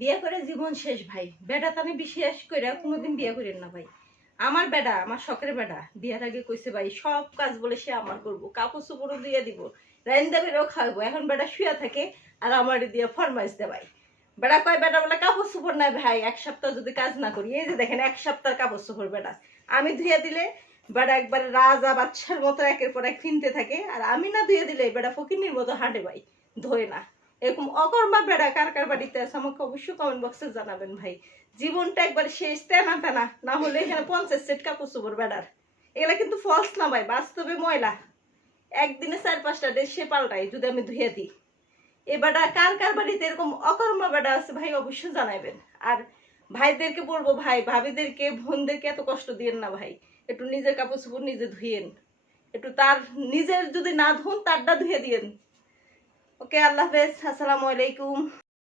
বিয়ে করে জীবন শেষ ভাই। বেটা তো আমি বিশ্বাস করে কোনোদিন বিয়ে করেন না ভাই। আমার বেটা, আমার শখের বেটা বিয়ের আগে কইছে ভাই সব কাজ বলে সে আমার করবো, কাপড় চোপড়ও দিয়ে দিব, রাইন্দা বেরও খাওয়াবো। এখন বেটা শুয়ে থাকে আর আমার দিয়ে ফরমাইশ দে ভাই। বেটা কয় বেটা বলে কাপড় চোপড় নাই ভাই, এক সপ্তাহ যদি কাজ না করি। এই যে দেখেন এক সপ্তাহ কাপড় চোপড় বেটা আমি ধুয়ে দিলে বেটা একবার রাজা বাচ্চার মতো একের পর এক কিনতে থাকে, আর আমি না ধুয়ে দিলে বেটা ফকিনির মতো হাঁটে ভাই, ধোয় না। এরকম অকর্মা বেড়া কার কার বাড়িতে আছে আমাকে অবশ্যই কমেন্ট বক্সে জানাবেন ভাই। জীবনটা একবার শেষ, তেনা টানা না হলে এখানে 50 সেট কাপড় চোপড় বেড়ার। এগুলা কিন্তু ফলস না ভাই, বাস্তবে ময়লা। একদিনে 4-5টা ড্রেস সে পাল্টাই যদি আমি ধুয়ে দিই। এ বেটা কার কার বাড়িতে এরকম অকর্মা বেড়া আছে ভাই অবশ্যই জানাবেন। আর ভাইদেরকে বলবো ভাই, ভাবিদেরকে, বোনদেরকে এত কষ্ট দিয়েন না ভাই। একটু নিজের কাপড় চোপড় নিজে ধুয়েন, একটু তার নিজের যদি না ধুন তারটা ধুয়ে দিয়েন। ওকে, আল্লাহ হাফেজ, আসসালামু আলাইকুম।